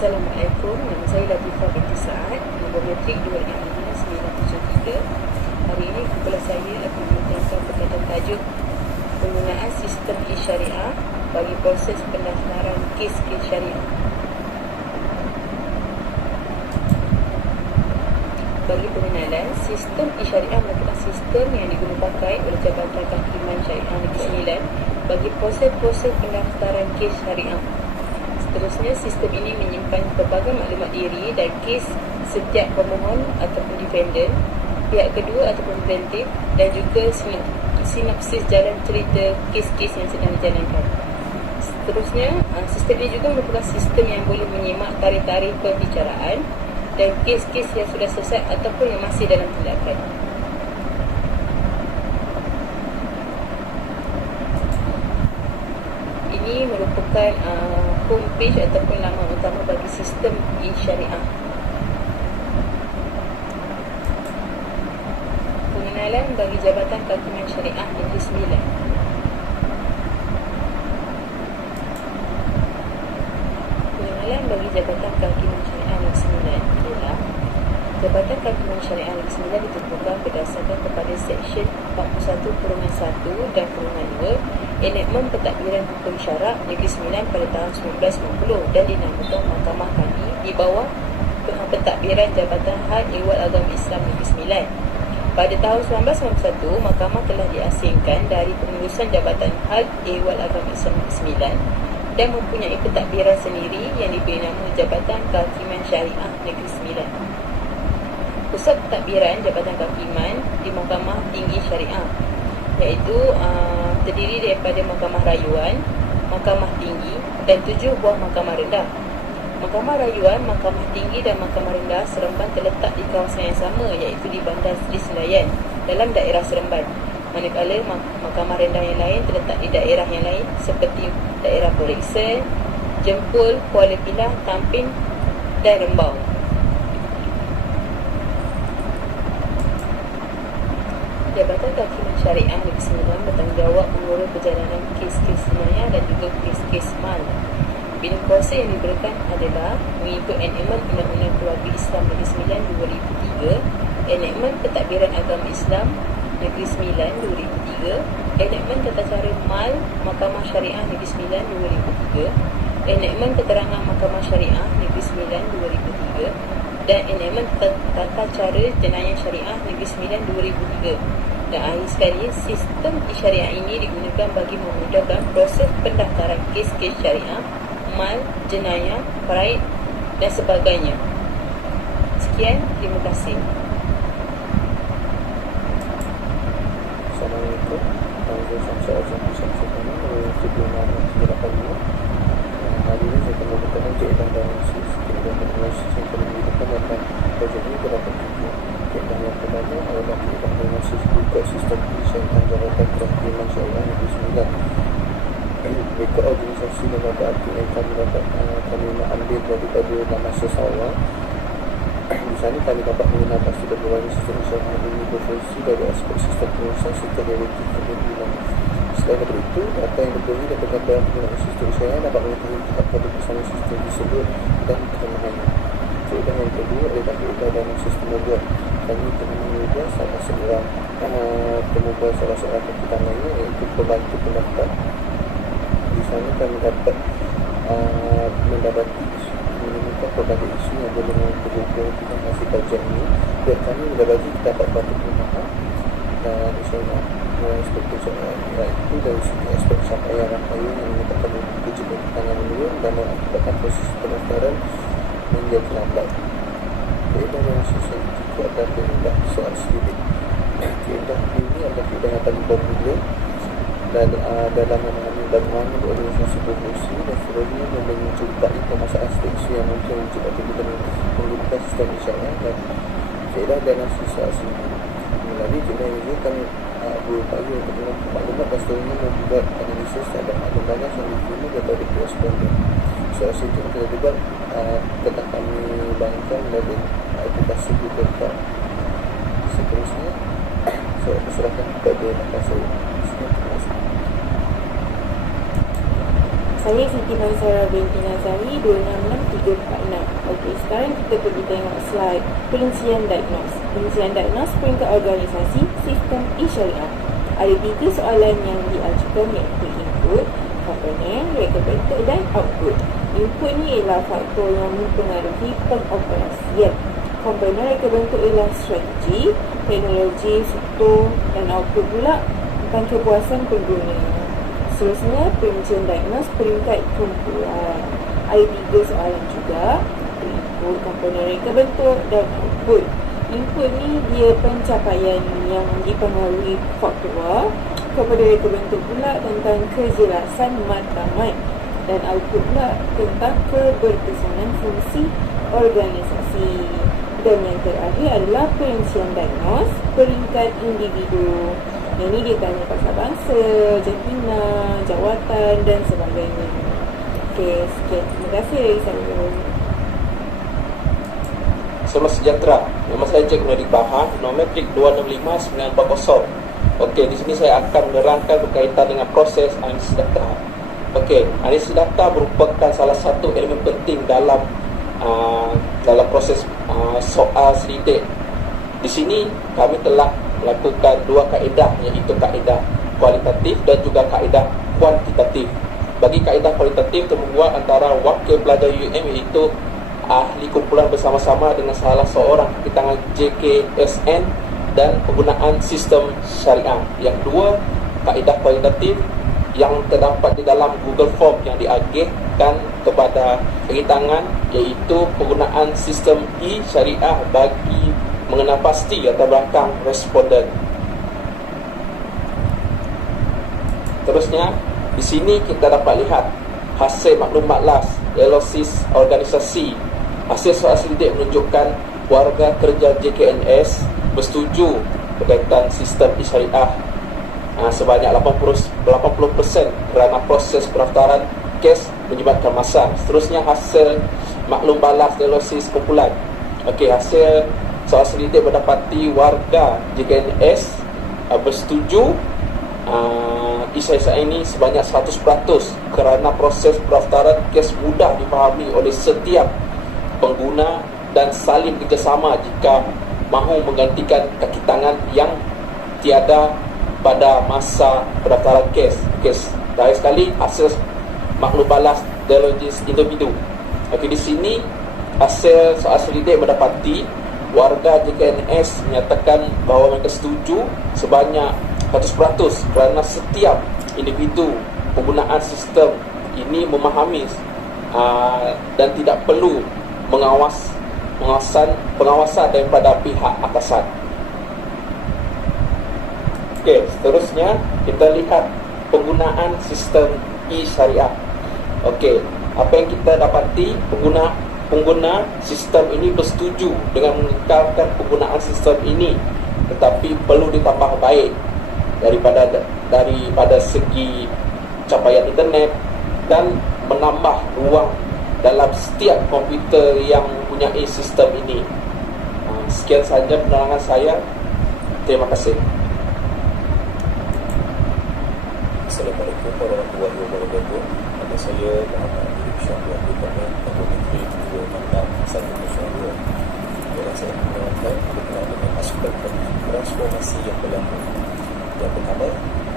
Assalamualaikum, nama saya Latifah binti Saad, nombor metrik 265973. Hari ini kumpulan saya akan menerangkan berkaitan tajuk penggunaan sistem e-syariah bagi proses pendaftaran kes-kes syariah. Bagi pengenalan, sistem e-syariah merupakan sistem yang digunakan oleh Jabatan Kehakiman Syariah Negeri Sembilan bagi proses-proses pendaftaran kes syariah. Seterusnya, sistem ini menyimpan pelbagai maklumat diri dan kes setiap pemohon ataupun defendant, pihak kedua ataupun plaintiff, dan juga sinopsis jalan cerita kes-kes yang sedang dijalankan. Seterusnya, sistem ini juga merupakan sistem yang boleh menyimak tarikh-tarikh pembicaraan dan kes-kes yang sudah selesai ataupun yang masih dalam tindakan. Ini merupakan homepage ataupun laman utama bagi sistem e-syariah. Pengenalan bagi Jabatan Kehakiman Syariah Negeri Sembilan. Pengenalan bagi Jabatan Kehakiman Syariah Negeri Sembilan ialah Jabatan Kehakiman Syariah Negeri Sembilan ditentukan berdasarkan kepada Seksyen 41/1 dan /2 Enakmen Pentadbiran Hukum Syarak Negeri Sembilan pada tahun 1990 dan dinamakan Mahkamah Kami di bawah pentadbiran Jabatan Had Ehwal Agama Islam Negeri Sembilan. Pada tahun 1991, Mahkamah telah diasingkan dari pengurusan Jabatan Had Ehwal Agama Islam Negeri Sembilan dan mempunyai pentadbiran sendiri yang diberi nama Jabatan Kehakiman Syariah Negeri Sembilan. Pusat pentadbiran Jabatan Kehakiman di Mahkamah Tinggi Syariah, iaitu terdiri daripada Mahkamah Rayuan, Mahkamah Tinggi dan 7 buah Mahkamah Rendah. Mahkamah Rayuan, Mahkamah Tinggi dan Mahkamah Rendah Seremban terletak di kawasan yang sama, iaitu di Bandar Seri Senayan dalam daerah Seremban. Manakala Mahkamah Rendah yang lain terletak di daerah yang lain seperti daerah Periksa, Jempol, Kuala Pilah, Tampin dan Rembau. Jabatan Kehakiman Syariah Negeri Sembilan bertanggungjawab mengurus perjalanan kes-kes semayah dan juga kes-kes mal. Bidang kuasa yang diberikan adalah mengikut Enakmen Undang-Undang Keluarga Islam Negeri Sembilan 2003, Enakmen Pentadbiran Agama Islam Negeri Sembilan 2003, Enakmen Tata Cara Mal Mahkamah Syariah Negeri Sembilan 2003, Enakmen Keterangan Mahkamah Syariah Negeri Sembilan 2003 dan Enakmen Tata Cara Jenayah Syariah Negeri Sembilan 2003. Dan akhir sekali, sistem e-syariah ini digunakan bagi memudahkan proses pendaftaran kes-kes syariah, mal, jenayah, faraid dan sebagainya. Sekian, terima kasih. Assalamualaikum. Saya Syamsul Azam Syamsul dari Studio 985. Hari ini saya akan memberitahukan kaedah dan analisis. Kaedah dan analisis yang akan digunakan dalam projek ini terdapat 3. Kaedah yang pertama adalah kaedah dan analisis buka sistem e-syariah Jabatan Kehakiman Syariah Negeri Sembilan. Rekod organisasi dan data aktif yang kami nak ambil daripada nama sesawang. Di sana kami dapat mengenal pasti dan berwarna sistem e-syariah ini berfungsi dari aspek sistem pengurusan serta relatif kepemimpinan. Selain daripada itu, data yang berdiri dan gambaran penggunaan sistem e-syariah dapat mengetahui tahap keberkesanan sistem tersebut dan kelemahannya. Kaedah yang kedua adalah kaedah dan sistem mobile. Kami telah menguji salah seorang pemobil salah seorang kekitangannya, iaitu pembantu pendaftar. Di sana kami dapat mendapati menemukan pelbagai isu yang boleh menghubungkan hasil kajian ini. Dan kami mendapati dapat patut pemahaman dan isyariah aspek pencapaian itu dari segi aspek capaian rangkaian yang menyebabkan wujud kekitangan menurun dan mengakibatkan proses pendaftaran menjadi lambat. Kaedah yang sesuai itu adalah kaedah soal sidik. Kaedah ini adalah kaedah yang paling popular dan dalam memahami bagaimana organisasi berfungsi dan sebenarnya menjumpai permasalahan isu yang mungkin wujud apabila menggunakan sistem e-syariah dan kaedah dalam soal sidik. Melalui kaedah ini kami berupaya untuk mengumpulkan maklumat dan seterusnya membuat analisis terhadap maklumat yang diterima daripada koresponden. Soal sidik kita juga telah kami bayangkan melalui aplikasi Google Doc. Seterusnya saya persilakan kepada rakan saya. Terima kasih. Saya Siti Mansara binti Nazari 266346. Okey, sekarang kita pergi tengok slide perincian diagnos. Perincian diagnos peringkat organisasi sistem e-syariah. Ada 3 soalan yang diajukan, iaitu input, komponen, reka bentuk dan output. Input ni ialah faktor yang mempengaruhi pengoperasian. Komponen reka bentuk ialah strategi, teknologi, struktur, dan output pula tentang kepuasan pengguna. Seterusnya, perincian diagnos peringkat kumpulan. Ada 3 soalan juga, input, komponen reka bentuk dan output. Input ni dia pencapaian yang dipengaruhi faktor, kepada reka bentuk pula tentang kejelasan matlamat, dan output pula tentang keberkesanan fungsi organisasi. Dan yang terakhir adalah perincian diagnos peringkat individu. Yang ni dia tanya pasal bangsa, jantina, jawatan dan sebagainya. Okey, sekian. Terima kasih dari saya. Selamat sejahtera. Nama saya Cik Nadik Bahan, nombor metrik 265940. Okey, di sini saya akan menerangkan berkaitan dengan proses analisis data. Okey, analisis data merupakan salah satu elemen penting dalam proses soal selidik. Di sini kami telah melakukan 2 kaedah, iaitu kaedah kualitatif dan juga kaedah kuantitatif. Bagi kaedah kualitatif terbuat antara wakil pelajar UM, iaitu ahli kumpulan bersama-sama dengan salah seorang kaki tangan JKSN dan penggunaan sistem syariah. Yang kedua, kaedah kualitatif yang terdapat di dalam Google Form yang diagihkan kepada kaki tangan, iaitu penggunaan sistem e-syariah bagi mengenal pasti latar belakang responden. Terusnya, di sini kita dapat lihat hasil maklumat LAS, analisis organisasi. Hasil soal selidik menunjukkan warga kerja JKNS bersetuju berkaitan sistem e-syariah sebanyak 80% kerana proses pendaftaran kes menyebabkan masa. Seterusnya, hasil maklum balas analisis kumpulan. Okey, hasil soal selidik mendapati warga JKNS bersetuju e-syariah ini sebanyak 100% kerana proses pendaftaran kes mudah dipahami oleh setiap pengguna dan saling kerjasama jika mahu menggantikan kaki tangan yang tiada pada masa pendaftaran kes. Terakhir sekali, hasil maklum balas dialogis individu. Okey, di sini hasil soal selidik mendapati warga JKNS menyatakan bahawa mereka setuju sebanyak 100% kerana setiap individu penggunaan sistem ini memahami dan tidak perlu pengawasan daripada pihak atasan. Okey, seterusnya kita lihat penggunaan sistem e-syariah. Okey, apa yang kita dapati, pengguna sistem ini bersetuju dengan mengekalkan penggunaan sistem ini, tetapi perlu ditambah baik daripada segi capaian internet dan menambah ruang dalam setiap komputer yang mempunyai sistem ini. Sekian sahaja penerangan saya. Terima kasih. Assalamualaikum warahmatullahi wabarakatuh. Nama saya Muhammad Abdul Syahriah Departemen Ekonometri 2611. Ialah saya menerangkan berkenaan dengan aspek transformasi yang berlaku. Yang pertama,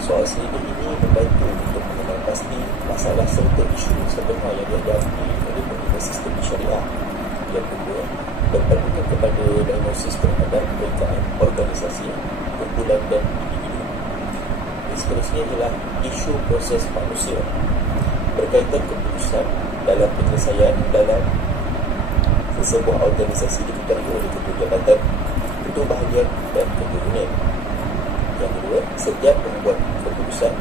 soal selidik ini membantu untuk mengenal pasti masalah serta isu sebenar yang dihadapi oleh pengguna sistem syariah. Yang kedua, berpandukan kepada diagnosis terhadap peringkaan organisasi, kumpulan dan individu. Seterusnya ialah isu proses manusia berkaitan keputusan dalam penyelesaian dalam sesebuah organisasi diketahui oleh ketua jabatan, ketua bahagian dan ketua unit. Yang kedua, setiap pembuat keputusan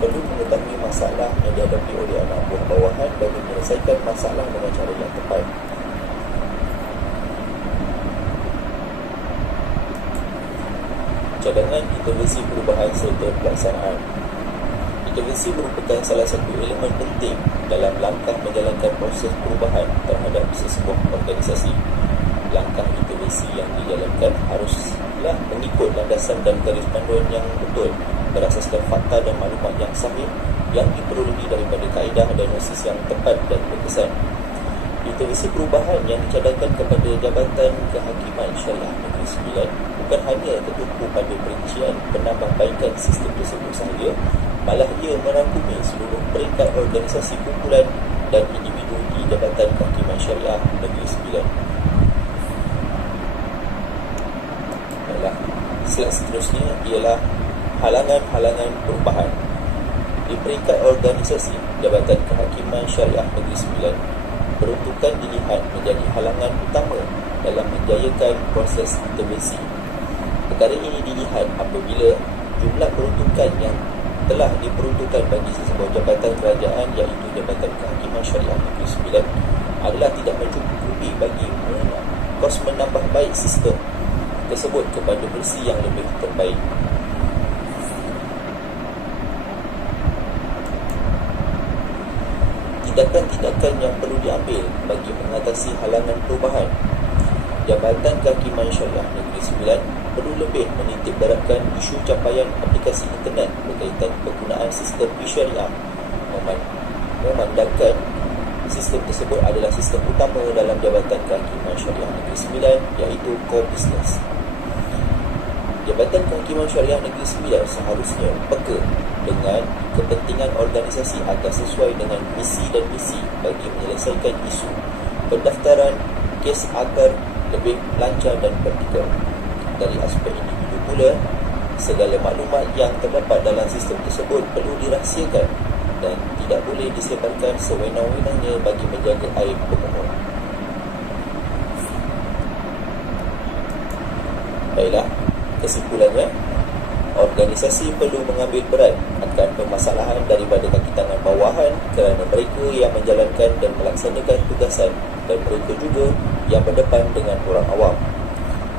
perlu mengetahui masalah yang dihadapi oleh anak buah bawahan dan menyelesaikan masalah dengan cara yang tepat. Cadangan intervensi perubahan serta pelaksanaan. Intervensi merupakan salah satu elemen penting dalam langkah menjalankan proses perubahan terhadap sesebuah organisasi. Langkah intervensi yang dijalankan haruslah mengikut landasan dan garis panduan yang betul, berasaskan fakta dan maklumat yang sahih yang diperolehi daripada kaedah diagnosis yang tepat dan berkesan. Intervensi perubahan yang dicadangkan kepada Jabatan Kehakiman Syariah Negeri Sembilan bukan hanya tertumpu pada perincian penambahbaikan sistem tersebut sahaja, malah ia merangkumi seluruh peringkat organisasi kumpulan dan individu di Jabatan Kehakiman Syariah Negeri Sembilan. Slide seterusnya ialah halangan-halangan perubahan. Di peringkat organisasi Jabatan Kehakiman Syariah Negeri Sembilan, peruntukan dilihat menjadi halangan utama dalam menjayakan proses intervensi. Perkara ini dilihat apabila jumlah peruntukan yang telah diperuntukkan bagi sesebuah jabatan kerajaan, iaitu Jabatan Kehakiman Syariah Negeri Sembilan, adalah tidak mencukupi bagi kos menambah baik sistem tersebut kepada versi yang lebih terbaik. Tindakan-tindakan yang perlu diambil bagi mengatasi halangan perubahan. Jabatan Kehakiman Syariah Negeri Sembilan perlu lebih menitik beratkan isu capaian aplikasi internet berkaitan penggunaan sistem e-syariah, memandangkan sistem tersebut adalah sistem utama dalam Jabatan Kehakiman Syariah Negeri Sembilan, iaitu core business. Jabatan Kehakiman Syariah Negeri Sembilan seharusnya peka dengan kepentingan organisasi agar sesuai dengan misi dan misi bagi menyelesaikan isu pendaftaran kes agar lebih lancar dan praktikal. Dari aspek individu pula, segala maklumat yang terdapat dalam sistem tersebut perlu dirahsiakan dan tidak boleh disebarkan sewenang-wenangnya bagi menjaga aib pemohon. Baiklah, kesimpulannya, organisasi perlu mengambil berat akan permasalahan daripada kaki tangan bawahan kerana mereka yang menjalankan dan melaksanakan tugasan dan mereka juga yang berdepan dengan orang awam.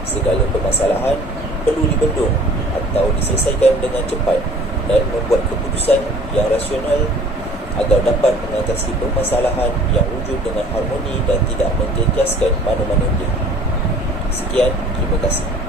Segala permasalahan perlu dibendung atau diselesaikan dengan cepat dan membuat keputusan yang rasional agar dapat mengatasi permasalahan yang wujud dengan harmoni dan tidak menjejaskan mana-mana pihak. Sekian, terima kasih.